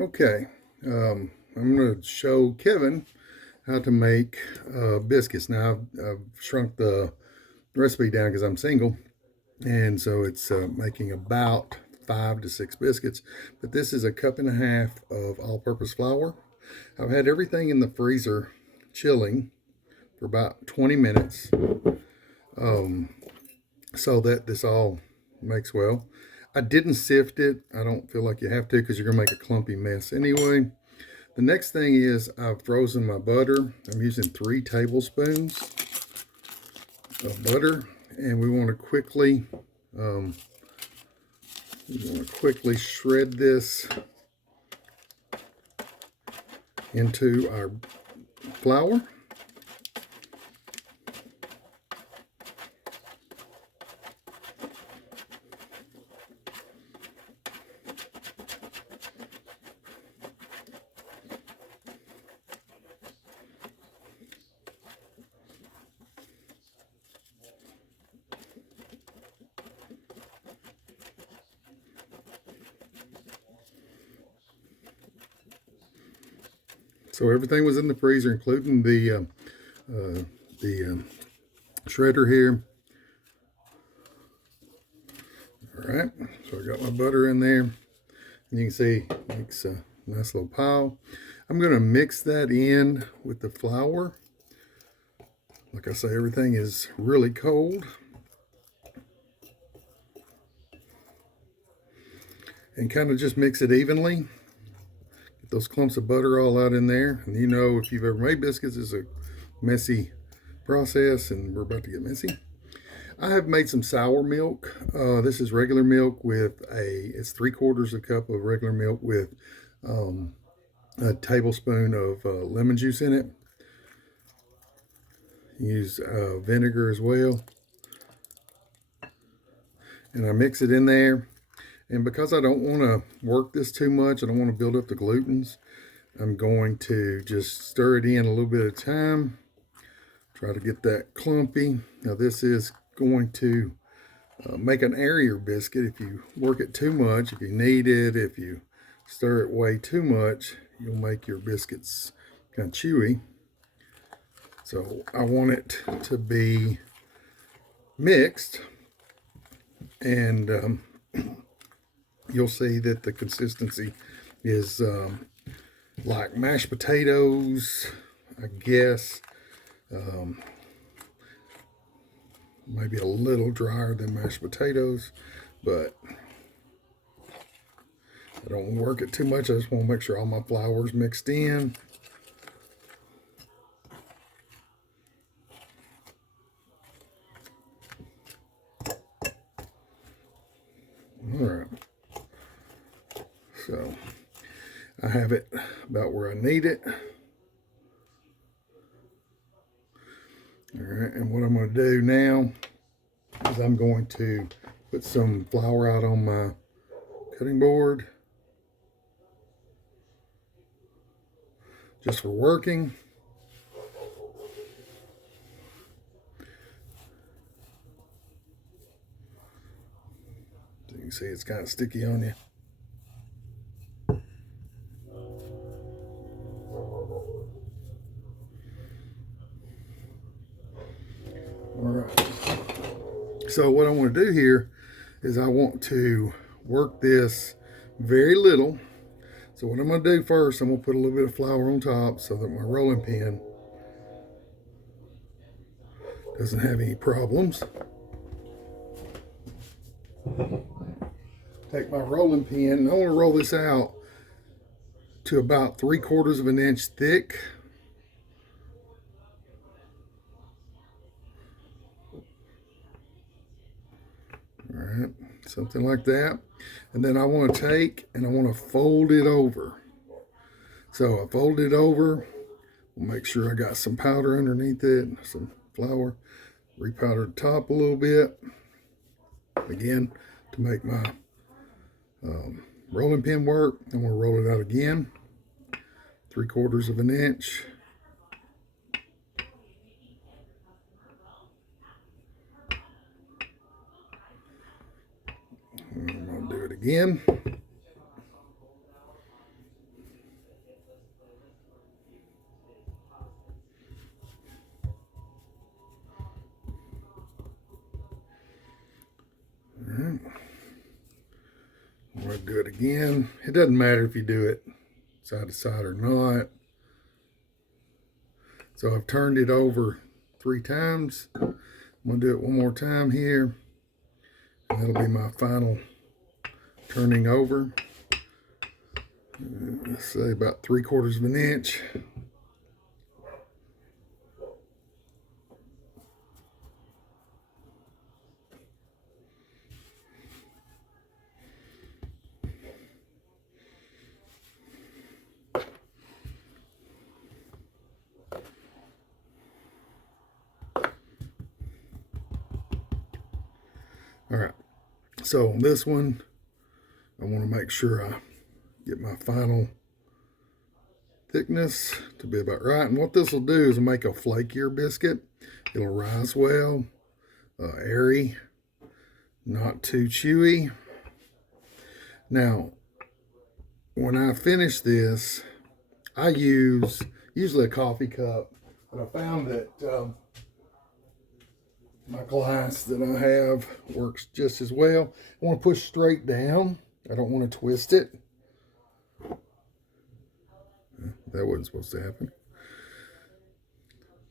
Okay, I'm going to show Kevin how to make biscuits. Now, I've shrunk the recipe down because I'm single, and so it's making about 5 to 6 biscuits. But this is a cup and a half of all-purpose flour. I've had everything in the freezer chilling for about 20 minutes um, so that this all makes well. I didn't sift it. I don't feel like you have to because you're going to make a clumpy mess anyway. The next thing is I've frozen my butter. I'm using 3 tablespoons of butter, and um, we want to quickly shred this into our flour. So everything was in the freezer, including the shredder here. All right, so I got my butter in there. And you can see it makes a nice little pile. I'm going to mix that in with the flour. Like I say, everything is really cold. And kind of just mix it evenly. Get those clumps of butter all out in there. And you know, if you've ever made biscuits, it's a messy process, and we're about to get messy. I have made some sour milk. This is regular milk with it's 3/4 a cup of regular milk with a tablespoon of lemon juice in it. Use vinegar as well. And I mix it in there. And because I don't want to work this too much, I don't want to build up the glutens, I'm going to just stir it in a little bit at a time. Try to get that clumpy. Now this is going to make an airier biscuit. If you work it too much, if you knead it, if you stir it way too much, you'll make your biscuits kind of chewy. So I want it to be mixed, and you'll see that the consistency is like mashed potatoes, I guess. Maybe a little drier than mashed potatoes, but I don't want to work it too much. I just want to make sure all my flour is mixed in. All right. So I have it about where I need it. All right, and what I'm going to do now is I'm going to put some flour out on my cutting board just for working. So you can see it's kind of sticky on you. All right. So what I want to do here is I want to work this very little. So what I'm going to do first, I'm going to put a little bit of flour on top so that my rolling pin doesn't have any problems. Take my rolling pin, and I want to roll this out to about 3/4 of an inch thick. All right, something like that. And then I want to take and I want to fold it over. So I fold it over. We'll make sure I got some powder underneath it, some flour. Repowder the top a little bit. Again, to make my rolling pin work. I'm going to roll it out again. 3/4 of an inch. I'm going to do it again. do it again. It doesn't matter if you do it side to side or not. So I've turned it over 3 times. I'm going to do it one more time here. And that'll be my final turning over. Let's say about 3/4 of an inch. All right, so on this one, I want to make sure I get my final thickness to be about right. And what this will do is make a flakier biscuit. It'll rise well, airy, not too chewy. Now, when I finish this, I use usually a coffee cup, but I found that my glass that I have works just as well. I want to push straight down. I don't want to twist it. That wasn't supposed to happen.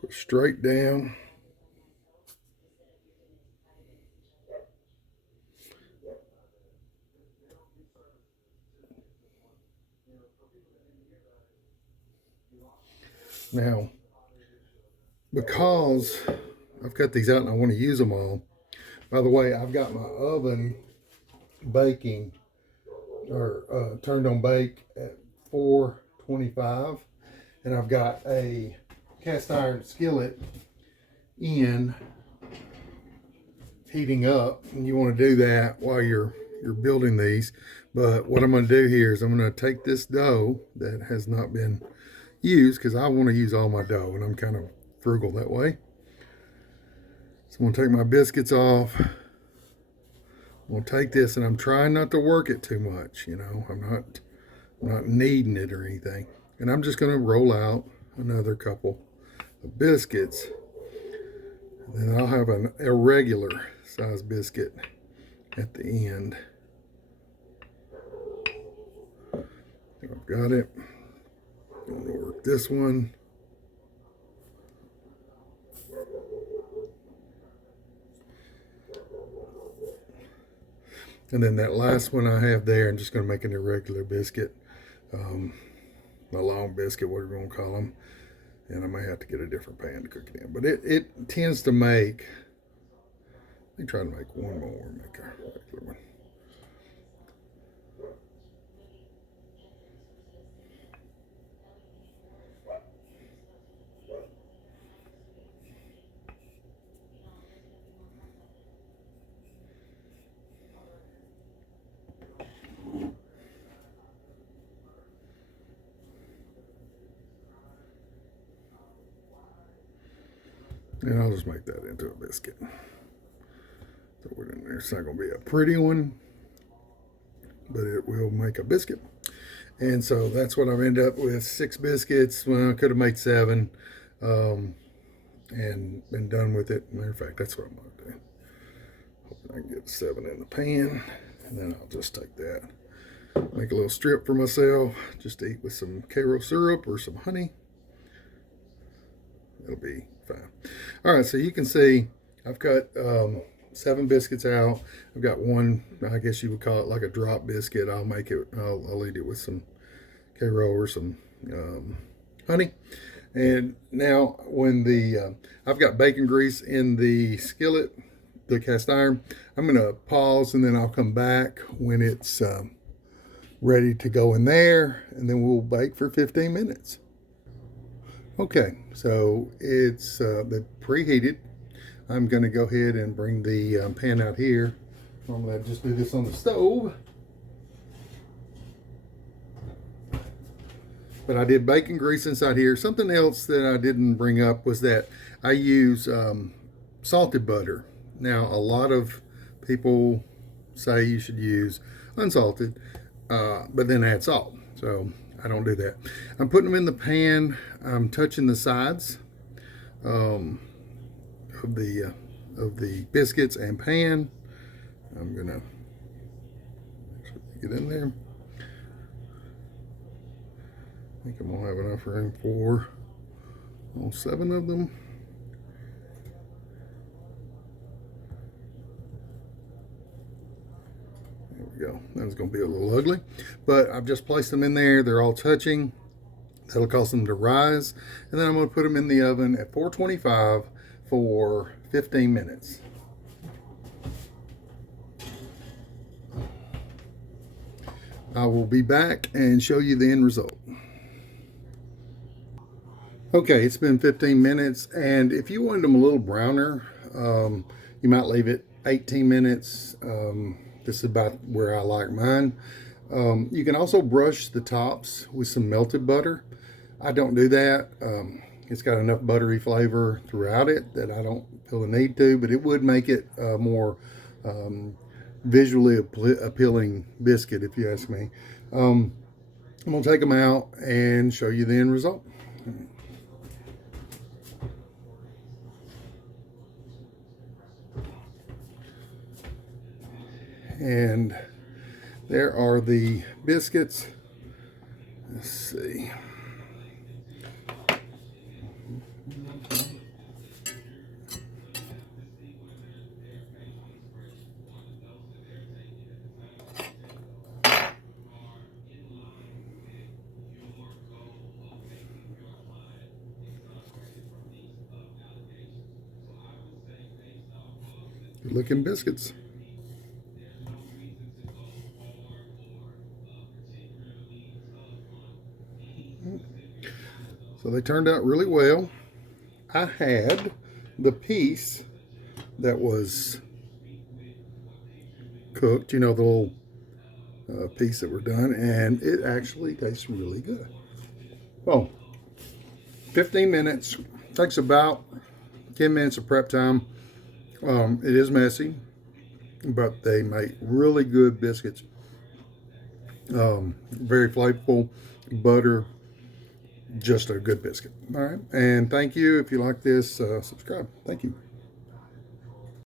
Push straight down. Now, because I've cut these out and I want to use them all. By the way, I've got my oven baking or turned on bake at 425, and I've got a cast iron skillet in heating up, and you want to do that while you're building these. But what I'm going to do here is I'm going to take this dough that has not been used, because I want to use all my dough and I'm kind of frugal that way. So I'm going to take my biscuits off. I'm going to take this, and I'm trying not to work it too much, you know. I'm not kneading it or anything. And I'm just going to roll out another couple of biscuits. And then I'll have an irregular size biscuit at the end. I've got it. I'm going to work this one. And then that last one I have there, I'm just going to make an irregular biscuit, a long biscuit, whatever you want to call them. And I may have to get a different pan to cook it in. But it tends to make, let me try to make one more, make a regular one. And I'll just make that into a biscuit. Throw it in there. It's not going to be a pretty one, but it will make a biscuit. And so that's what I've ended up with, 6 biscuits. Well, I could have made 7 and been done with it. Matter of fact, that's what I'm going to do. Hoping I can get 7 in the pan. And then I'll just take that, make a little strip for myself, just to eat with some Karo syrup or some honey. It'll be fine. All right, so you can see I've cut 7 biscuits out. I've got one, I guess you would call it like a drop biscuit. I'll make it, I'll eat it with some Karo or some honey. And now when I've got bacon grease in the skillet, the cast iron, I'm gonna pause and then I'll come back when it's ready to go in there, and then we'll bake for 15 minutes. Okay, so it's preheated. I'm going to go ahead and bring the pan out here. Normally I just do this on the stove, but I did bacon grease inside here. Something else that I didn't bring up was that I use salted butter. Now, a lot of people say you should use unsalted, but then add salt. So I don't do that. I'm putting them in the pan. I'm touching the sides of the biscuits and pan. I'm gonna Get in there. I think I'm gonna have enough room for all 7 of them. There we go. That's gonna be a little ugly, but I've just placed them in there. They're all touching. That'll cause them to rise. And then I'm gonna put them in the oven at 425 for 15 minutes. I will be back and show you the end result. Okay, it's been 15 minutes, and if you wanted them a little browner, you might leave it 18 minutes. This is about where I like mine. You can also brush the tops with some melted butter. I don't do that. It's got enough buttery flavor throughout it that I don't feel the need to, but it would make it more visually appealing biscuit, if you ask me. I'm going to take them out and show you the end result. And there are the biscuits. Let's see. Good looking biscuits. So they turned out really well. I had the piece that was cooked, you know, the little piece that were done, and it actually tastes really good. Oh, 15 minutes. Takes about 10 minutes of prep time. It is messy, but they make really good biscuits. Very flavorful, butter, just a good biscuit. All right, and thank you. If you like this, subscribe. Thank you.